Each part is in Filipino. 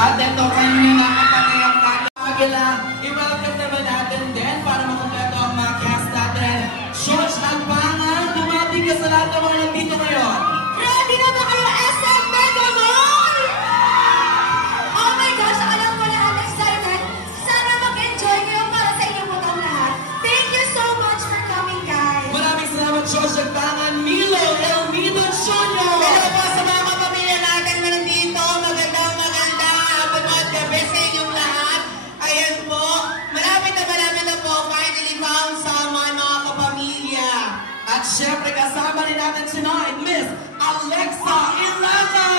At ito kanina nakapanayak natin. Agila, i-welcome naman natin din para makumpleto ang mga cast natin. George Agbangan, dumating ka sa lahat ng mga nandito ngayon. Ready na ba kayo, SM Mega Mall? Oh my gosh, alam ko na, I'm excited. Sana mag-enjoy kayo para sa inyo po lahat. Thank you so much for coming, guys. Maraming salamat, George Agbangan, Milo, Elmido, Jr. Hello po sa mga kapamilya natin na nandito. Magandang hapon at gabi sa inyong lahat. Ayan po, malapit na po finally found someone, mga kapamilya. At syempre kasama rin natin tonight, Miss Alexa Ilaga!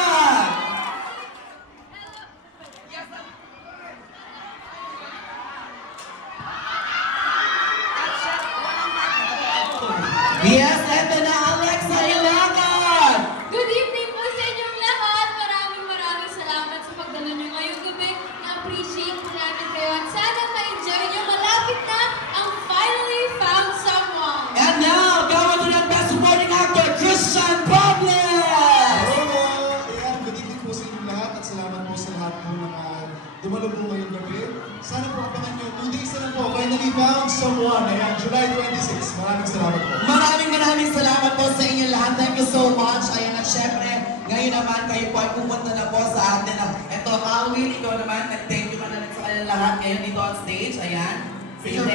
Yes, eto na Alexa Ilaga! Good evening po sa inyong lahat. Maraming salamat sa pagdala nyo ngayong gabi. Na-appreciate po namin kayo at sana ma-enjoy nyo. Malapit na ang Finally Found Someone. And now, gawin to ng Best Supporting Actor, Christian Robles! Hello! Ayan, good evening po sa inyong lahat at salamat po sa lahat po mga dumalo po ngayong gabi. Sana po abangan nyo, 2 days na lang po, Finally Found Someone. Ayan, July 26. Maraming salamat po. Maraming salamat po sa inyo lahat. Thank you so much. Ayan, at syempre, ngayon naman kayo po ay pumunta na po sa atin. Ito, Alwin, ikaw naman, nag-thank you ka na sa kanilang lahat ngayon dito on stage. Ayan. Picture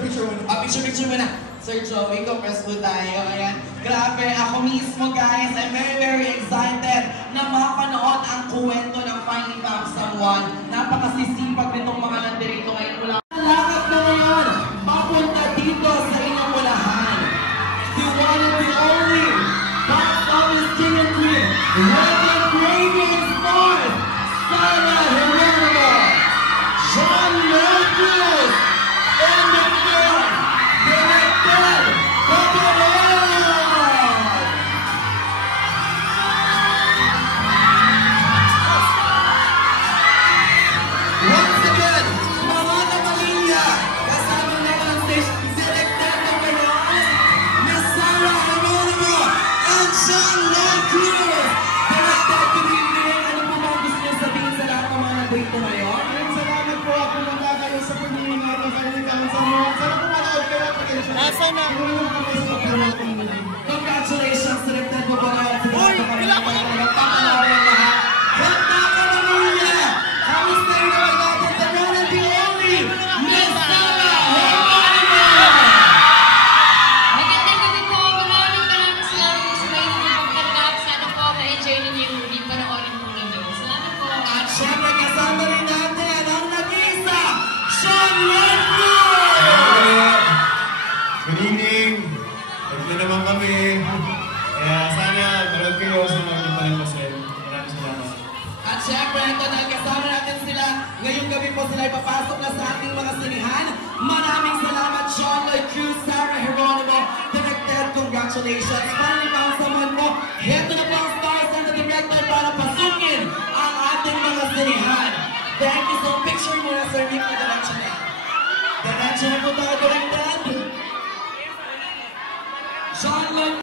muna. Picture muna. Sir Joey, compress po tayo. Ayan. Grabe, ako mismo guys, I'm very excited na mapanood ang kwento ng Finally Found Someone. Napakasisipag nitong mga nandirito ngayon mula. Lakad na ngayon, papunta dito sa inyong ulahan. The one and the only, box office king and queen, Reverend Radiance North, Sarah Geronimo, John Matthews, and the film, directed Cocoron! Once again, mga kapamilya, kasama naman ang stage, directed Cocoron, Miss Sarah Geronimo, and John Matthews! Directed, good evening. Ano po mga gusto niyo sabihin sa lahat ng mga nandito ngayon? Maraming salamat po at pumunta kayo sa pagmumuli natin sa Finally Found Someone. Sana po manood kayo at pag-enjoy. Nasaan na? Tulungan po kayo sa pagmumuli. Congratulations, directed Cocoron! Uy! Pagpapalarin lahat! Ganda ka na muna! Kamusta rin naman natin the one and the only, Miss Sarah Geronimo! Magandang gabi po. Maraming salamat sa kayo ng pagkanap. Sana po ma-enjoy ninyo yung movie. Panoorin po ninyo. Salamat po. At syempre kasama rin natin ang nag-isa, Sean Redwood! Good evening! Nagla naman kami. Kaya sana manood kayo sa mga inyong palang. Maraming salamat. At syempre, ito dahil kasama natin sila, ngayong gabi po sila ipapasok na sa ating mga sinihan. Maraming salamat, Sean Lloyd Cruz, Sarah Geronimo, directed, congratulations. Finally Found Someone po. Heto na po ang stars and the director para pasukin ang ating mga sinihan. Thank you so much. Picture muna, Sir Nick, na direction na. Direction na po tayo, directed. Sean Lloyd